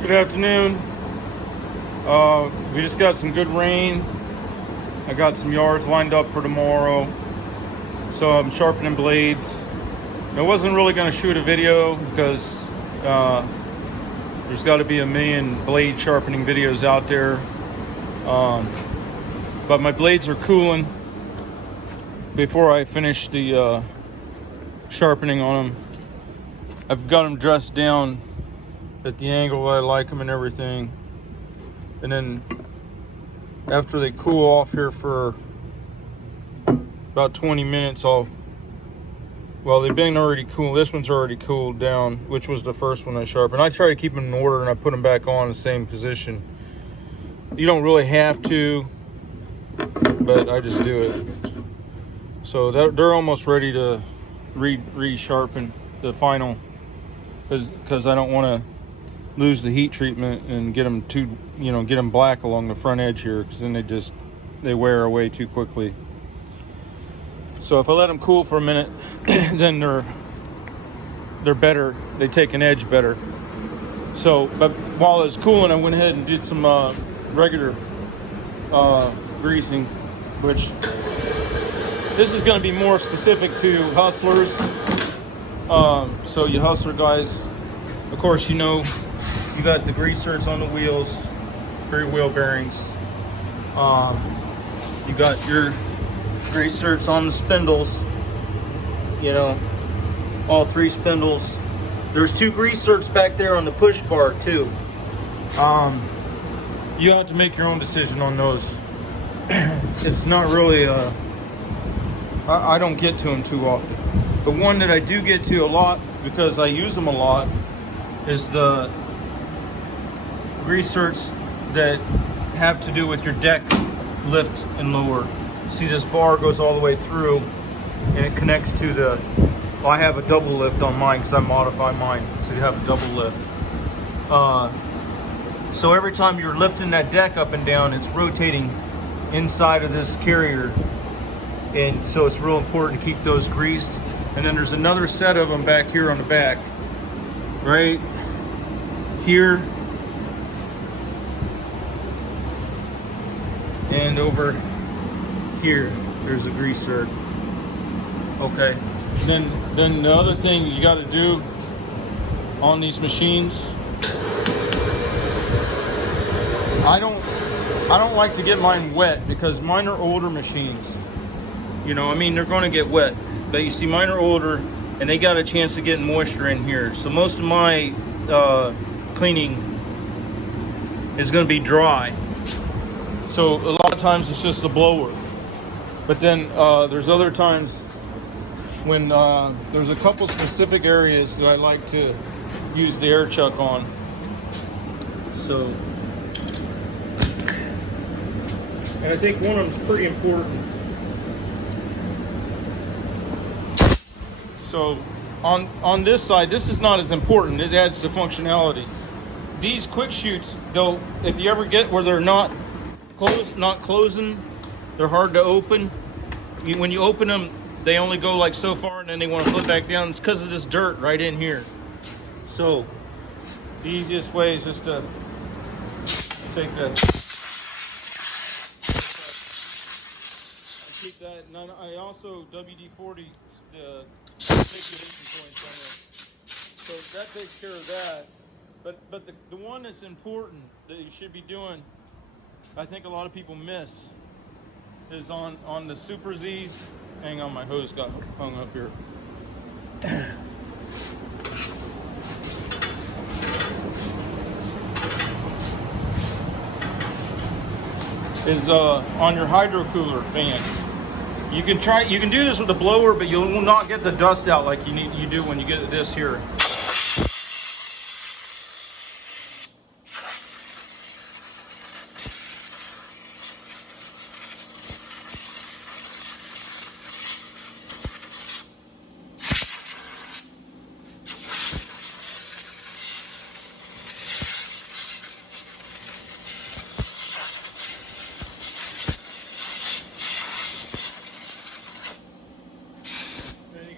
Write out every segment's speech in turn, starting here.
Good afternoon. We just got some good rain. I got some yards lined up for tomorrow, so I'm sharpening blades. I wasn't really going to shoot a video because there's got to be a million blade sharpening videos out there. But my blades are cooling before I finish the sharpening on them. I've got them dressed down at the angle I like them and everything. And then after they cool off here for about 20 minutes, they've been already cool. This one's already cooled down, which was the first one I sharpened. I try to keep them in order and I put them back on the same position. You don't really have to, but I just do it. So they're almost ready to re-sharpen the final, because I don't want to lose the heat treatment and get them get them black along the front edge here, because then they wear away too quickly. So if I let them cool for a minute, then they're better. They take an edge better. So, but while it's cooling, I went ahead and did some regular greasing, which this is going to be more specific to hustlers. So you hustler guys, of course, you got the grease zerks on the wheels for your wheel bearings. You got your grease zerks on the spindles, all three spindles. There's two grease zerks back there on the push bar too. You have to make your own decision on those. It's not really I don't get to them too often. The one that I do get to a lot, because I use them a lot, is the grease zerks that have to do with your deck lift and lower. See, this bar goes all the way through and it connects to I have a double lift on mine because I modify mine to have a double lift. So every time you're lifting that deck up and down, it's rotating inside of this carrier, and so it's real important to keep those greased. And then there's another set of them back here on the back, right here and over here. There's a grease zerk. Okay. Then the other thing you got to do on these machines, I don't like to get mine wet, because mine are older machines. They're going to get wet. But you see, mine are older and they got a chance of getting moisture in here. So most of my cleaning is going to be dry. So a lot of times it's just a blower. But then there's other times when there's a couple specific areas that I like to use the air chuck on. So, and I think one of them's pretty important. So on this side, this is not as important. It adds to functionality. These quick shoots, though, if you ever get where they're not closing, they're hard to open. When you open them, they only go like so far, and then they want to flip back down. It's because of this dirt right in here. So the easiest way is just to take that. I keep that, and I also WD-40 the circulation points on it. So that takes care of that. But the one that's important that you should be doing, I think a lot of people miss, is on the Super Z's. Hang on, my hose got hung up here. Is on your hydro cooler fan. You can do this with a blower, but you will not get the dust out like you do when you get this here.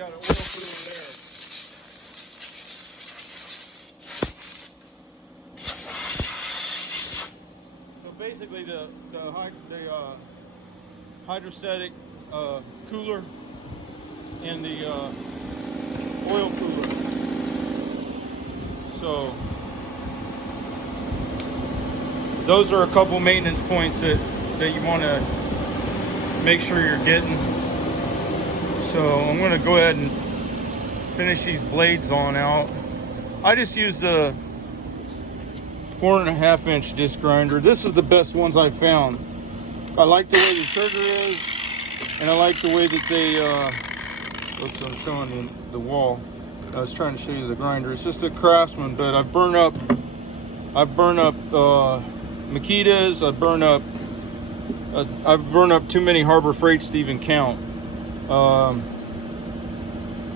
got an oil cooler there. basically the hydrostatic cooler and the oil cooler. So those are a couple maintenance points that you want to make sure you're getting. So I'm going to go ahead and finish these blades on out. I just use the 4.5 inch disc grinder. This is the best ones I've found. I like the way the trigger is, and I like the way that they oops, I'm showing you the wall. I was trying to show you the grinder. It's just a Craftsman, but I've burned up Makitas. I've burned up too many Harbor Freights to even count.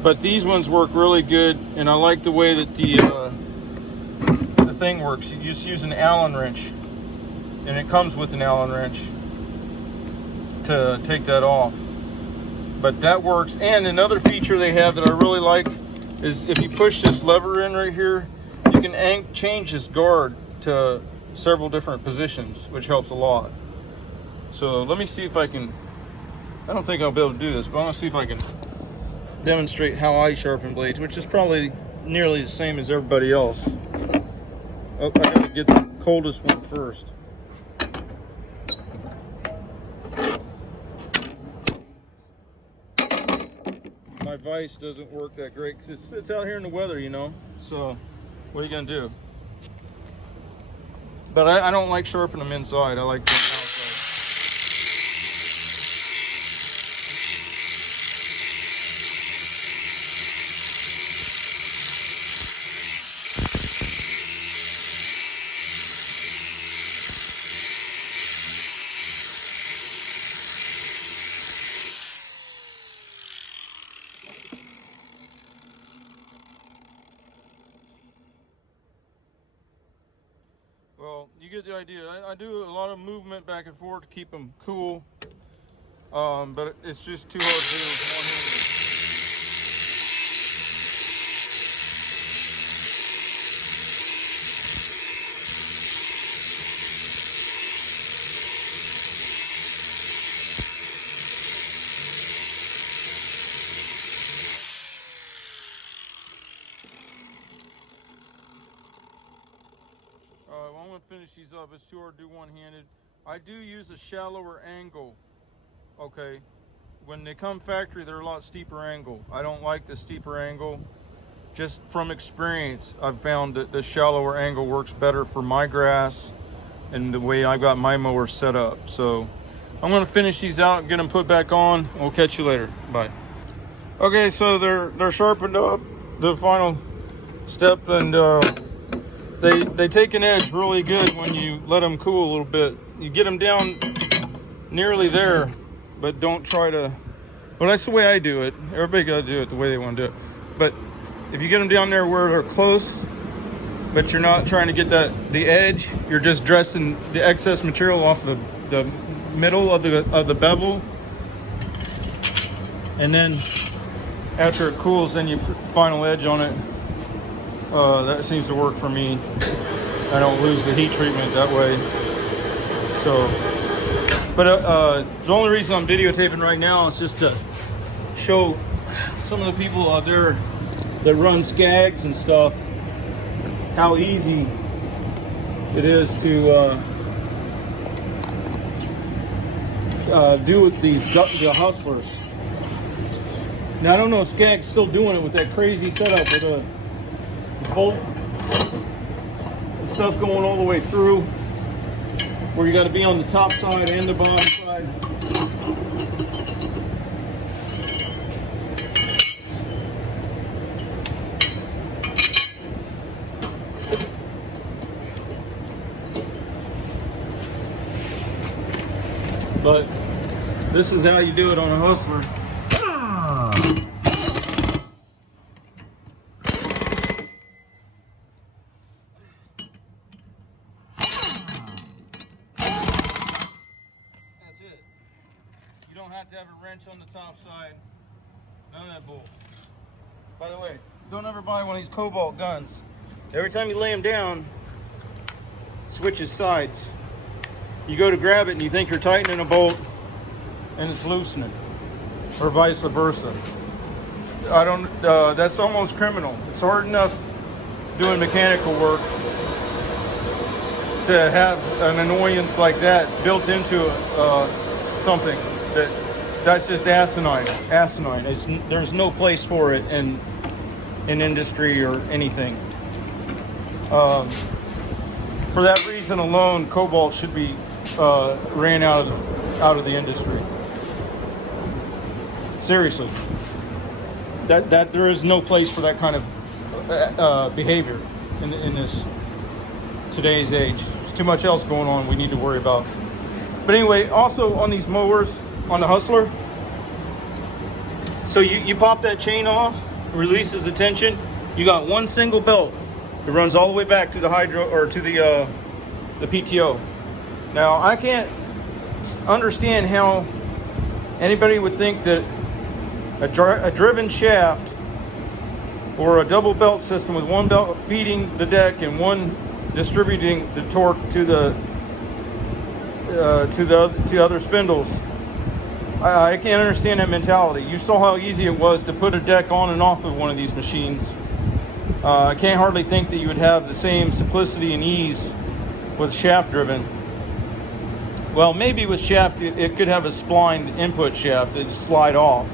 But these ones work really good, and I like the way that the thing works. You just use an Allen wrench, and it comes with an Allen wrench to take that off. But that works. And another feature they have that I really like is if you push this lever in right here, you can change this guard to several different positions, which helps a lot. So let me see if I can, I don't think I'll be able to do this, but I want to see if I can demonstrate how I sharpen blades, which is probably nearly the same as everybody else. Oh, I gotta get the coldest one first. My vise doesn't work that great because it's out here in the weather, you know. So what are you gonna do? But I don't like sharpening them inside. I like them outside. Well, you get the idea. I do a lot of movement back and forth to keep them cool, but it's just too hard to do with one hand. Well, I'm going to finish these up. It's too hard to do one-handed. I do use a shallower angle, okay? When they come factory, they're a lot steeper angle. I don't like the steeper angle. Just from experience, I've found that the shallower angle works better for my grass and the way I got my mower set up. So I'm going to finish these out, get them put back on. We'll catch you later. Bye. Okay, so they're sharpened up, the final step, and they take an edge really good when you let them cool a little bit. You get them down nearly there, but don't try to, well, that's the way I do it. Everybody got to do it the way they want to do it. But if you get them down there where they're close, but you're not trying to get the edge, you're just dressing the excess material off the middle of the bevel, and then after it cools, then you put final edge on it. That seems to work for me. I don't lose the heat treatment that way. So, but the only reason I'm videotaping right now is just to show some of the people out there that run Skags and stuff how easy it is to do with the Hustlers. Now I don't know if Skag's still doing it with that crazy setup with a bolt and stuff going all the way through, where you got to be on the top side and the bottom side. But this is how you do it on a Hustler. You don't have to have a wrench on the top side. None of that bull. By the way, don't ever buy one of these Cobalt guns. Every time you lay them down, it switches sides. You go to grab it and you think you're tightening a bolt and it's loosening, or vice versa. I don't, that's almost criminal. It's hard enough doing mechanical work to have an annoyance like that built into something that's just asinine. There's no place for it in industry or anything. For that reason alone, cobalt should be ran out of the industry. Seriously, that there is no place for that kind of behavior in this today's age. There's too much else going on we need to worry about. But anyway, also on these mowers, on the Hustler, so you pop that chain off, releases the tension. You got one single belt that runs all the way back to the hydro, or to the PTO. Now I can't understand how anybody would think that a driven shaft or a double belt system with one belt feeding the deck and one distributing the torque to the other spindles. I can't understand that mentality. You saw how easy it was to put a deck on and off of one of these machines. I can't hardly think that you would have the same simplicity and ease with shaft driven. Well, maybe with shaft it could have a splined input shaft that would slide off.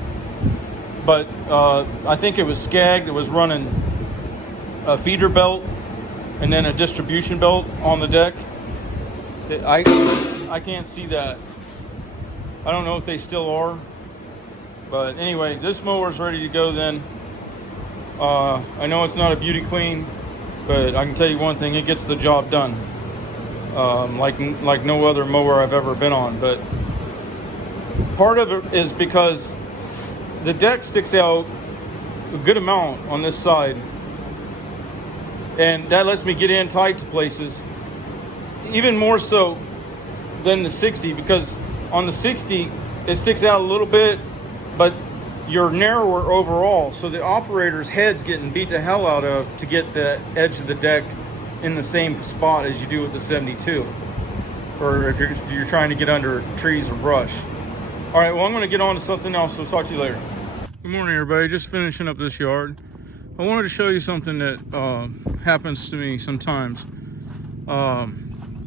But I think it was Skag that was running a feeder belt and then a distribution belt on the deck. I can't see that. I don't know if they still are. But anyway, this mower's ready to go then. I know it's not a beauty queen, but I can tell you one thing, it gets the job done. Like no other mower I've ever been on. But part of it is because the deck sticks out a good amount on this side, and that lets me get in tight to places, even more so than the 60, because on the 60 it sticks out a little bit, but you're narrower overall, so the operator's head's getting beat the hell out of to get the edge of the deck in the same spot as you do with the 72, or if you're trying to get under trees or brush. All right, well, I'm going to get on to something else, so talk to you later. Good morning, everybody. Just finishing up this yard. I wanted to show you something that happens to me sometimes.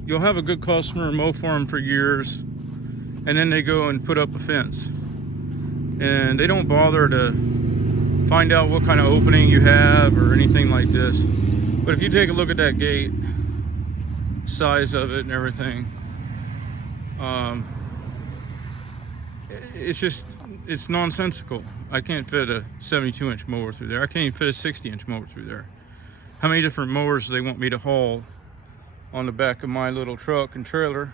You'll have a good customer mow for them for years, and then they go and put up a fence. And they don't bother to find out what kind of opening you have or anything like this. But if you take a look at that gate, size of it and everything, it's nonsensical. I can't fit a 72-inch mower through there. I can't even fit a 60-inch mower through there. How many different mowers do they want me to haul on the back of my little truck and trailer?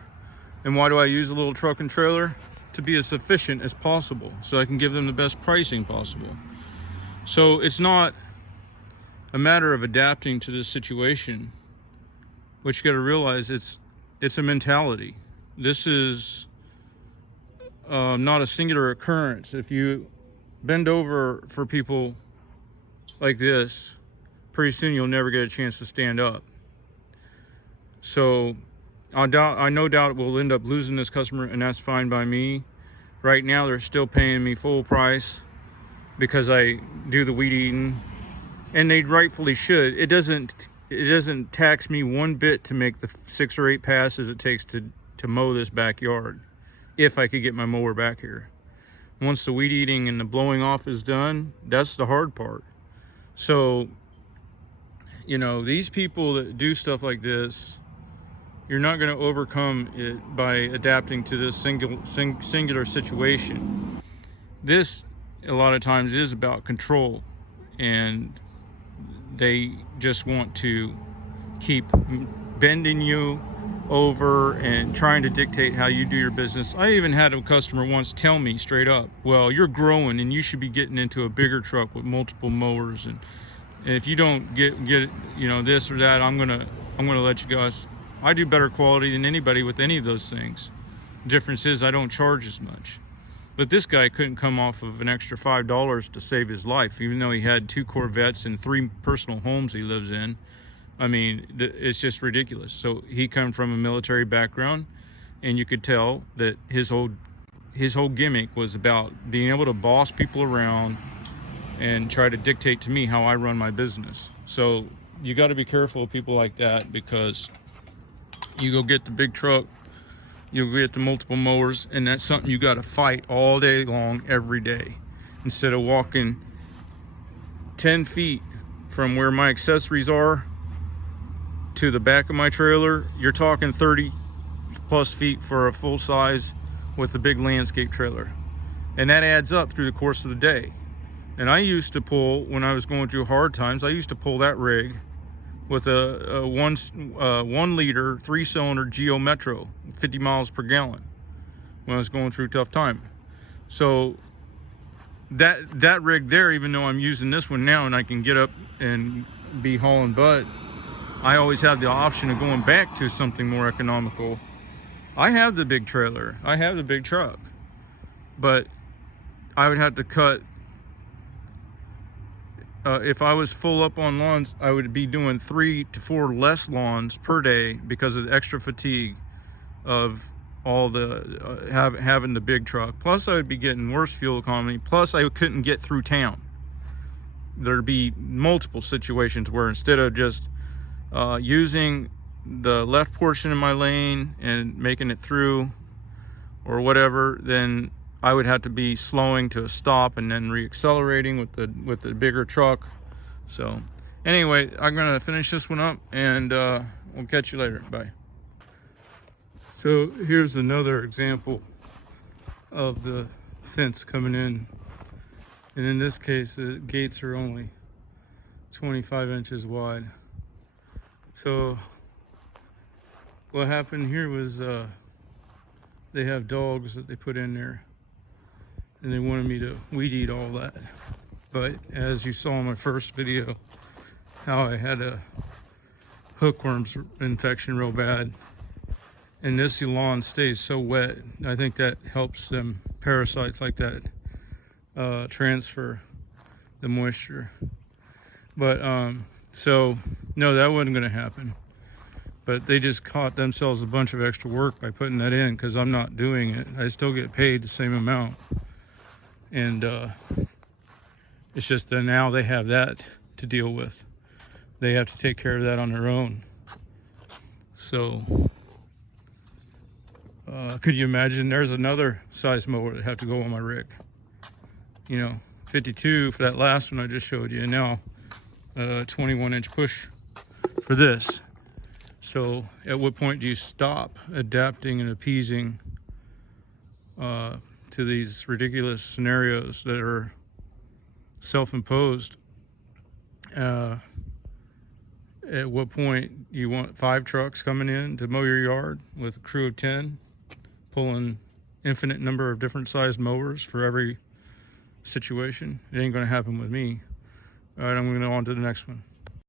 And why do I use a little truck and trailer? To be as efficient as possible, so I can give them the best pricing possible. So it's not a matter of adapting to this situation. What you got to realize, it's a mentality. This is not a singular occurrence. If you bend over for people like this, pretty soon you'll never get a chance to stand up. So I no doubt will end up losing this customer, and that's fine by me. Right now they're still paying me full price because I do the weed eating, and they rightfully should. It doesn't tax me one bit to make the 6 or 8 passes it takes to mow this backyard, if I could get my mower back here. Once the weed eating and the blowing off is done, that's the hard part. So, you know, these people that do stuff like this, you're not going to overcome it by adapting to this singular situation. This, a lot of times, is about control, and they just want to keep bending you over and trying to dictate how you do your business. I even had a customer once tell me straight up, well, you're growing and you should be getting into a bigger truck with multiple mowers, and if you don't get you know, this or that, I'm gonna let you go. I do better quality than anybody with any of those things. The difference is I don't charge as much. But this guy couldn't come off of an extra $5 to save his life, even though he had 2 Corvettes and 3 personal homes he lives in. I mean, it's just ridiculous. So he come from a military background, and you could tell that his whole gimmick was about being able to boss people around and try to dictate to me how I run my business. So you got to be careful of people like that, because you go get the big truck, you'll get the multiple mowers, and that's something you got to fight all day long, every day. Instead of walking 10 feet from where my accessories are to the back of my trailer, you're talking 30 plus feet for a full size with a big landscape trailer. And that adds up through the course of the day. And I used to pull, when I was going through hard times, I used to pull that rig with a 1 liter 3-cylinder Geo Metro, 50 miles per gallon, when I was going through a tough time. So that rig there, even though I'm using this one now and I can get up and be hauling butt, I always have the option of going back to something more economical. I have the big trailer, I have the big truck, but I would have to cut, if I was full up on lawns, I would be doing 3 to 4 less lawns per day because of the extra fatigue of all the having the big truck. Plus I would be getting worse fuel economy, plus I couldn't get through town. There'd be multiple situations where instead of just using the left portion of my lane and making it through or whatever, then I would have to be slowing to a stop and then re-accelerating with the bigger truck. So anyway, I'm gonna finish this one up, and we'll catch you later. Bye. So here's another example of the fence coming in, and in this case the gates are only 25 inches wide. So what happened here was they have dogs that they put in there, and they wanted me to weed eat all that. But as you saw in my first video, how I had a hookworms infection real bad, and this lawn stays so wet, I think that helps them parasites like that transfer the moisture. But so no, that wasn't going to happen. But they just caught themselves a bunch of extra work by putting that in, because I'm not doing it. I still get paid the same amount. And it's just that now they have that to deal with. They have to take care of that on their own. So could you imagine, there's another size mower that have to go on my rig. 52 for that last one I just showed you, and now 21-inch push for this. So at what point do you stop adapting and appeasing to these ridiculous scenarios that are self-imposed? At what point you want 5 trucks coming in to mow your yard with a crew of 10, pulling infinite number of different sized mowers for every situation? It ain't going to happen with me. All right, I'm going to go on to the next one.